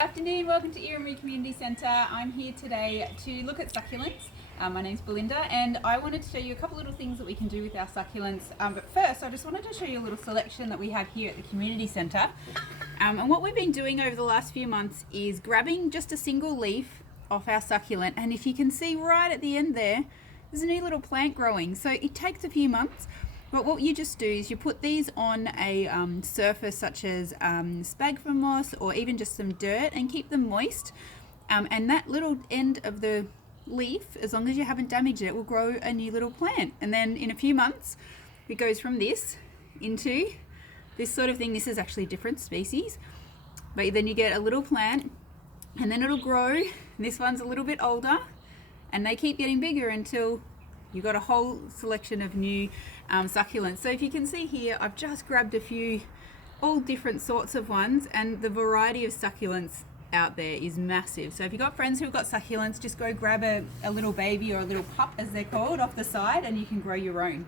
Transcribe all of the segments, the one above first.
Good afternoon, welcome to Iramoo Community Centre. I'm here today to look at succulents. My name's Belinda and I wanted to show you a couple little things that we can do with our succulents. But first I just wanted to show you a little selection that we have here at the Community Centre. And what we've been doing over the last few months is grabbing just a single leaf off our succulent, and if you can see right at the end there's a new little plant growing. So it takes a few months. But what you just do is you put these on a surface such as sphagnum moss or even just some dirt and keep them moist. And that little end of the leaf, as long as you haven't damaged it, will grow a new little plant. And then in a few months, it goes from this into this sort of thing. This is actually a different species. But then you get a little plant and then it'll grow. This one's a little bit older and they keep getting bigger until you've got a whole selection of new succulents. So if you can see here, I've just grabbed a few, all different sorts of ones, and the variety of succulents out there is massive. So if you've got friends who've got succulents, just go grab a little baby or a little pup as they're called off the side and you can grow your own.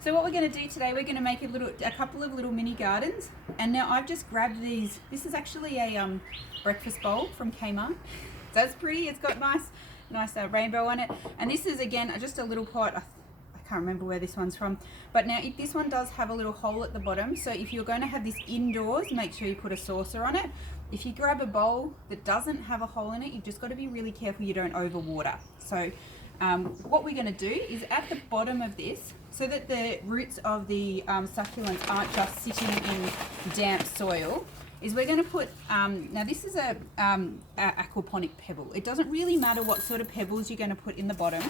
So what we're going to do today, we're going to make a couple of little mini gardens. And now I've just grabbed these. This is actually a breakfast bowl from Kmart. So it's pretty, it's got nice rainbow on it. And this is again just a little pot. I can't remember where this one's from, but now this one does have a little hole at the bottom, so if you're going to have this indoors, make sure you put a saucer on it. If you grab a bowl that doesn't have a hole in it, you've just got to be really careful you don't overwater. So what we're going to do is at the bottom of this, so that the roots of the succulents aren't just sitting in damp soil, is we're going to put, now this is a aquaponic pebble. It doesn't really matter what sort of pebbles you're going to put in the bottom.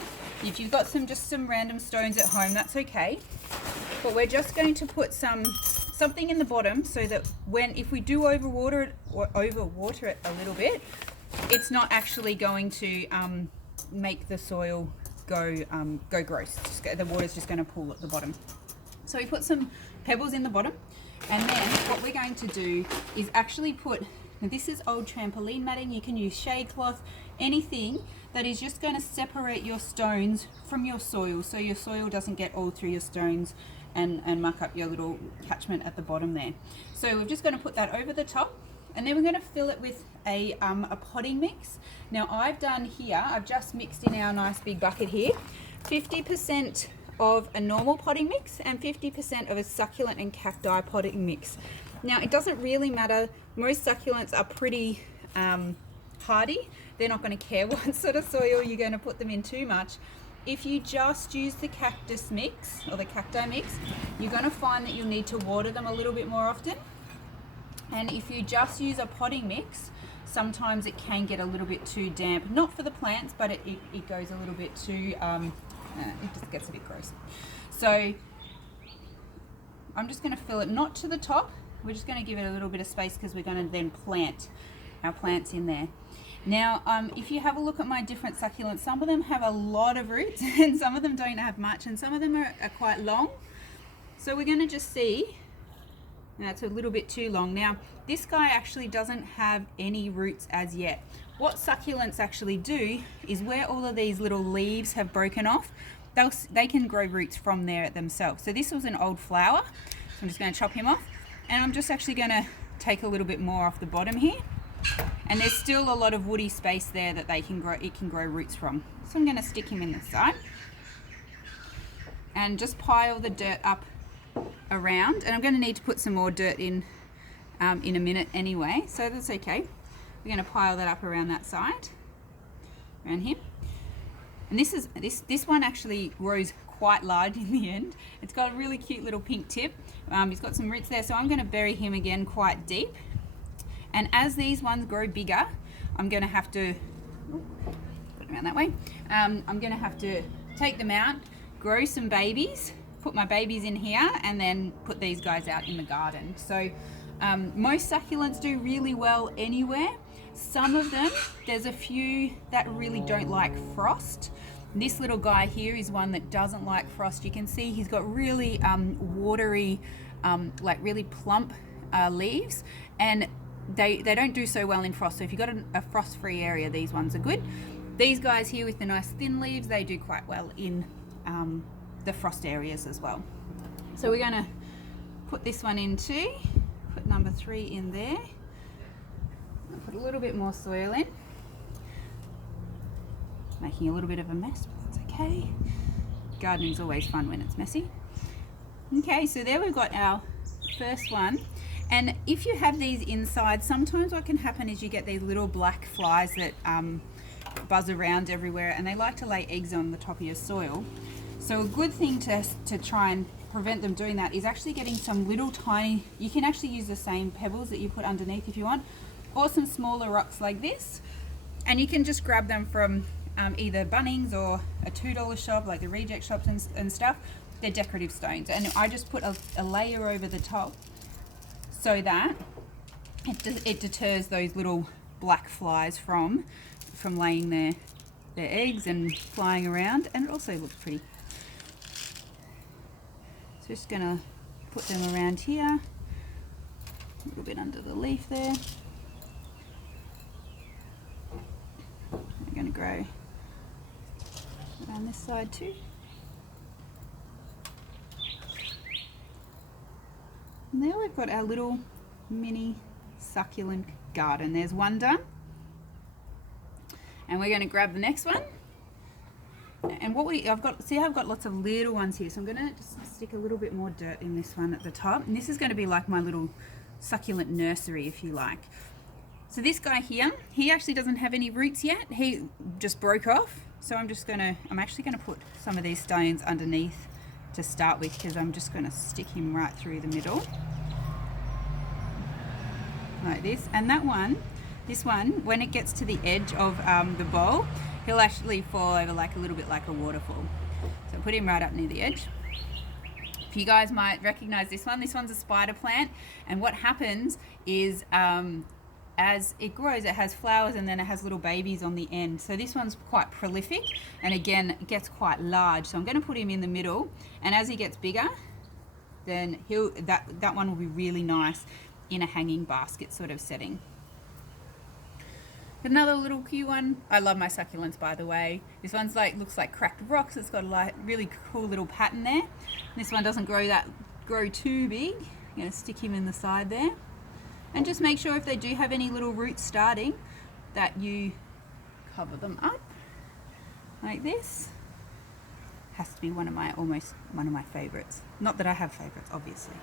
If you've got just some random stones at home, that's okay. But we're just going to put something in the bottom so that if we do overwater it a little bit, it's not actually going to make the soil go gross. The water's just going to pool at the bottom. So we put some pebbles in the bottom. And then what we're going to do is actually this is old trampoline matting. You can use shade cloth, anything that is just going to separate your stones from your soil, so your soil doesn't get all through your stones and muck up your little catchment at the bottom there. So we're just going to put that over the top, and then we're going to fill it with a potting mix. Now I've just mixed in our nice big bucket here, 50% of a normal potting mix and 50% of a succulent and cacti potting mix. Now it doesn't really matter, most succulents are pretty hardy. They're not going to care what sort of soil you're going to put them in too much. If you just use the cactus mix or the cacti mix, you're going to find that you'll need to water them a little bit more often. And if you just use a potting mix, sometimes it can get a little bit too damp, not for the plants, but it goes a little bit too it just gets a bit gross. So I'm just going to fill it not to the top. We're just going to give it a little bit of space because we're going to then plant our plants in there. Now if you have a look at my different succulents, some of them have a lot of roots and some of them don't have much, and some of them are quite long. So we're going to just see, that's a little bit too long. Now this guy actually doesn't have any roots as yet. What succulents actually do is where all of these little leaves have broken off, they can grow roots from there themselves. So this was an old flower, so I'm just going to chop him off, and I'm just actually going to take a little bit more off the bottom here, and there's still a lot of woody space there that it can grow roots from. So I'm going to stick him in the side and just pile the dirt up around, and I'm going to need to put some more dirt in a minute anyway, so that's okay. We're going to pile that up around that side, around here. And this one actually grows quite large in the end. It's got a really cute little pink tip. He's got some roots there, so I'm going to bury him again quite deep. And as these ones grow bigger, I'm going to have to put them around that way. I'm going to have to take them out, grow some babies, put my babies in here, and then put these guys out in the garden. So most succulents do really well anywhere. Some of them, there's a few that really don't like frost. This little guy here is one that doesn't like frost. You can see he's got really watery, like really plump leaves, and they don't do so well in frost. So if you've got a frost-free area, these ones are good. These guys here with the nice thin leaves, they do quite well in the frost areas as well. So we're going to put this one put number 3 in there. put a little bit more soil in. Making a little bit of a mess, but that's okay. Gardening's always fun when it's messy. Okay, so there we've got our first one. And if you have these inside, sometimes what can happen is you get these little black flies that buzz around everywhere, and they like to lay eggs on the top of your soil. So a good thing to try and prevent them doing that is actually getting some little tiny, you can actually use the same pebbles that you put underneath if you want, or some smaller rocks like this, and you can just grab them from either Bunnings or a $2 shop like the reject shops and stuff. They're decorative stones, and I just put a layer over the top so that it deters those little black flies from laying their eggs and flying around, and it also looks pretty. So just gonna put them around here, a little bit under the leaf there. They're gonna grow around this side too. And there we've got our little mini succulent garden. There's one done. And we're going to grab the next one. And I've got lots of little ones here, so I'm going to just stick a little bit more dirt in this one at the top. And this is going to be like my little succulent nursery, if you like. So this guy here, he actually doesn't have any roots yet. He just broke off. So I'm actually going to put some of these stones underneath to start with, because I'm just going to stick him right through the middle like this. And this one, when it gets to the edge of the bowl, he'll actually fall over like a little bit like a waterfall. So put him right up near the edge. If you guys might recognize this one's a spider plant, and what happens is as it grows, it has flowers and then it has little babies on the end. So this one's quite prolific, and again, it gets quite large. So I'm going to put him in the middle, and as he gets bigger, then that one will be really nice in a hanging basket sort of setting. Another little cute one. I love my succulents, by the way. This one's looks like cracked rocks. It's got a really cool little pattern there. This one doesn't grow too big. I'm going to stick him in the side there. And just make sure if they do have any little roots starting, that you cover them up like this. Has to be almost one of my favorites. Not that I have favorites, obviously.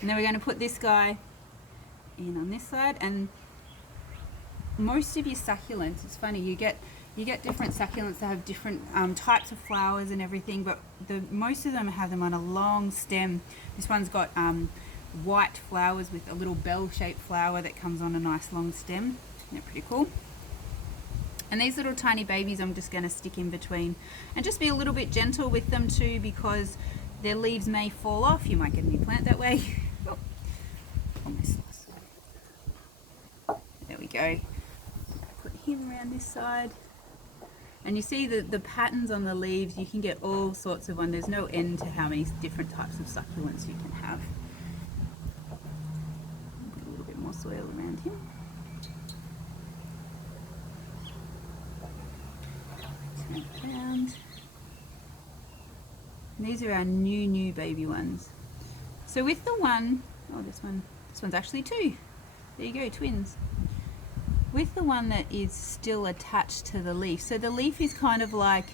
And then we're going to put this guy in on this side. And most of your succulents, it's funny, you get different succulents that have different types of flowers and everything, but most of them have them on a long stem. This one's got white flowers with a little bell-shaped flower that comes on a nice long stem. They're pretty cool. And these little tiny babies I'm just going to stick in between, and just be a little bit gentle with them too, because their leaves may fall off. You might get a new plant that way. Oh, almost lost. There we go. Put him around this side. And you see the patterns on the leaves, you can get all sorts of ones. There's no end to how many different types of succulents you can have. Put a little bit more soil around him. Turn it around. And these are our new baby ones. So with the one, this one's actually two. There you go, twins. With the one that is still attached to the leaf, so the leaf is kind of like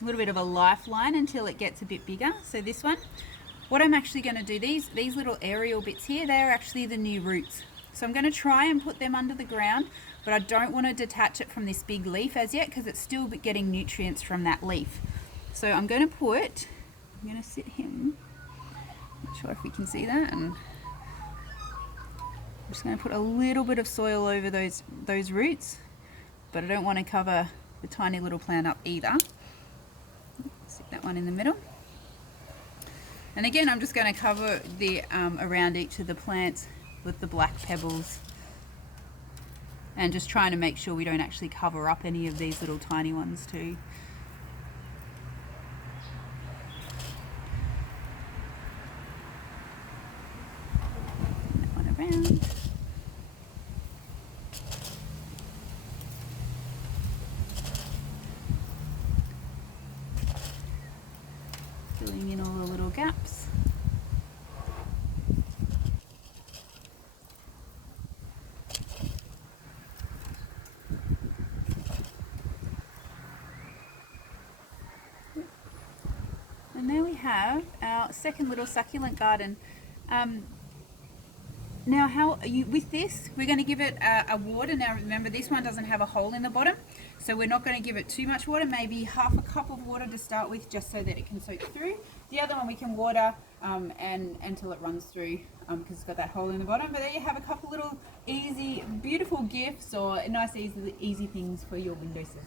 a little bit of a lifeline until it gets a bit bigger. So this one, what I'm actually going to do, these little aerial bits here, they're actually the new roots. So I'm going to try and put them under the ground, but I don't want to detach it from this big leaf as yet, because it's still getting nutrients from that leaf. So I'm going to sit him, not sure if we can see that, and I'm just going to put a little bit of soil over those roots, but I don't want to cover the tiny little plant up either. Stick that one in the middle. And again, I'm just going to cover the around each of the plants with the black pebbles, and just trying to make sure we don't actually cover up any of these little tiny ones too. That one around. Filling in all the little gaps. have our second little succulent garden. Now, how you with this? We're going to give it a water. Now, remember, this one doesn't have a hole in the bottom, so we're not going to give it too much water. Maybe half a cup of water to start with, just so that it can soak through. The other one we can water and until it runs through, because it's got that hole in the bottom. But there you have a couple little easy, beautiful gifts or nice, easy things for your windowsill.